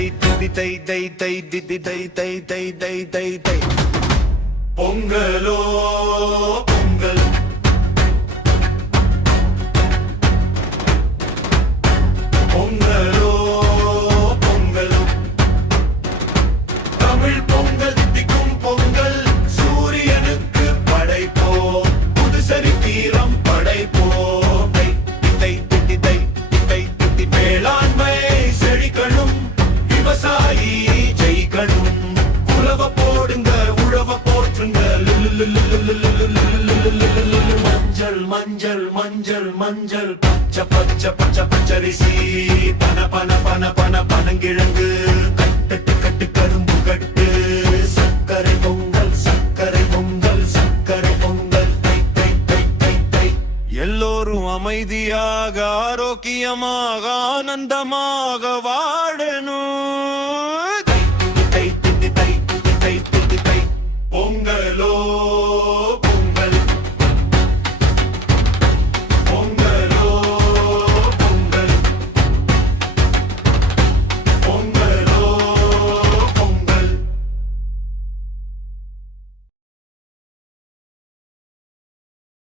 தை திதி தை தை தை திதி தை தை தை தை தை தை பொங்கலோ பொங்கல் பொங்கலோ பொங்கல் தமிழ் பொங்கல் தித்திக்கும் பொங்கல் சூரியனுக்கு படைப்போம் புது சரித்திரம் படைப்போம் தை தை திதி தை தை திதி வேளாண்மை செழிக்கணும் விவசாயி ஜெயிக்கணும் உழவ போடுங்க உழவ போற்றுங்க மஞ்சள் மஞ்சள் மஞ்சள் மஞ்சள் பச்சை பச்சை பச்சை பச்சரிசி பன பன பன பன பனங்கிழங்கு கட்டு கட்டு கரும்பு கட்டு சர்க்கரை பொங்கல் சர்க்கரை பொங்கல் சர்க்கரை பொங்கல் தை தை தை தை தை எல்லோரும் அமைதியாக ஆரோக்கியமாக ஆனந்தமாக வாழ